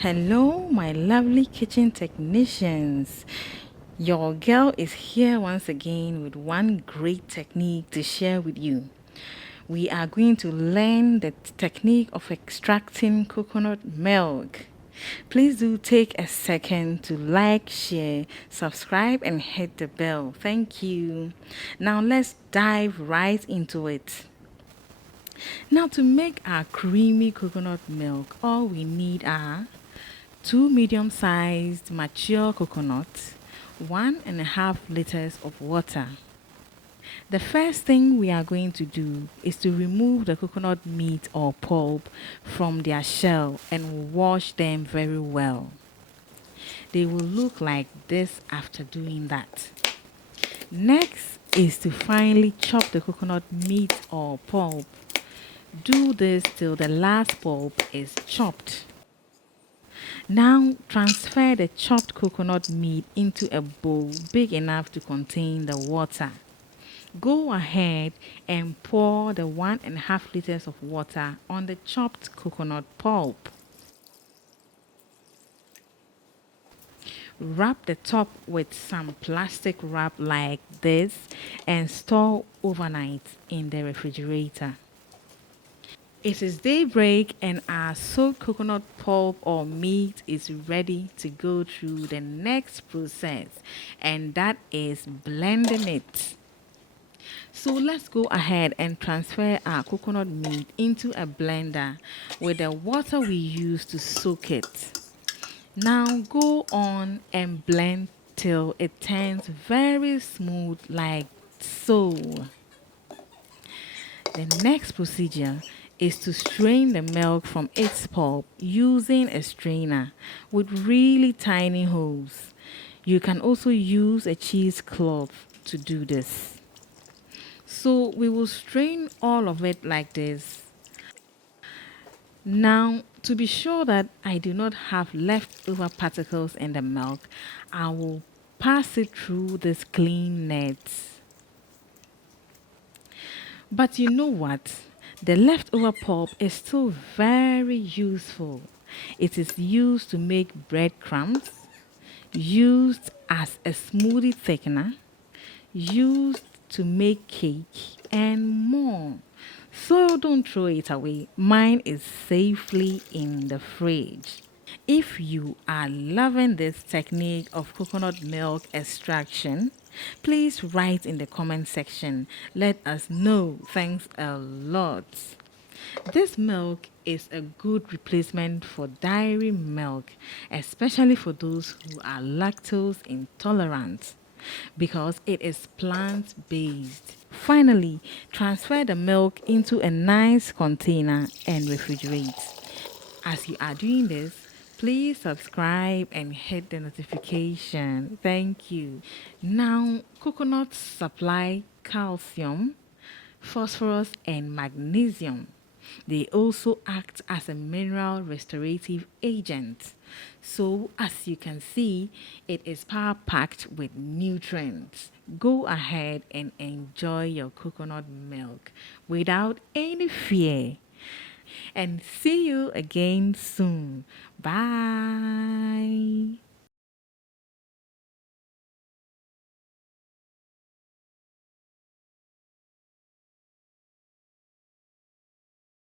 Hello, my lovely kitchen technicians. Your girl is here once again with one great technique to share with you. We are going to learn the technique of extracting coconut milk. Please do take a second to like, share, subscribe, and hit the bell. Thank you. Now let's dive right into it. Now, to make our creamy coconut milk, all we need are two medium-sized mature coconuts, 1.5 liters of water. The first thing we are going to do is to remove the coconut meat or pulp from their shell and wash them very well. They will look like this after doing that. Next is to finely chop the coconut meat or pulp. Do this till the last pulp is chopped. Now transfer the chopped coconut meat into a bowl big enough to contain the water. Go ahead and pour the 1.5 liters of water on the chopped coconut pulp. Wrap the top with some plastic wrap like this and store overnight in the refrigerator. It is daybreak and our soaked coconut pulp or meat is ready to go through the next process, and that is blending it. So let's go ahead and transfer our coconut meat into a blender with the water we used to soak it. Now go on and blend till it turns very smooth like so. The next procedure is to strain the milk from its pulp using a strainer with really tiny holes. You can also use a cheesecloth to do this. So we will strain all of it like this. Now, to be sure that I do not have leftover particles in the milk, I will pass it through this clean net. But you know what? The leftover pulp is still very useful. It is used to make breadcrumbs, used as a smoothie thickener, used to make cake, and more. So don't throw it away. Mine is safely in the fridge. If you are loving this technique of coconut milk extraction, please write in the comment section. Let us know. Thanks a lot. This milk is a good replacement for dairy milk, especially for those who are lactose intolerant, because it is plant-based. Finally, transfer the milk into a nice container and refrigerate. As you are doing this, please subscribe and hit the notification. Thank you. Now, coconuts supply calcium, phosphorus, and magnesium. They also act as a mineral restorative agent. So, as you can see, it is power packed with nutrients. Go ahead and enjoy your coconut milk without any fear. And see you again soon. Bye.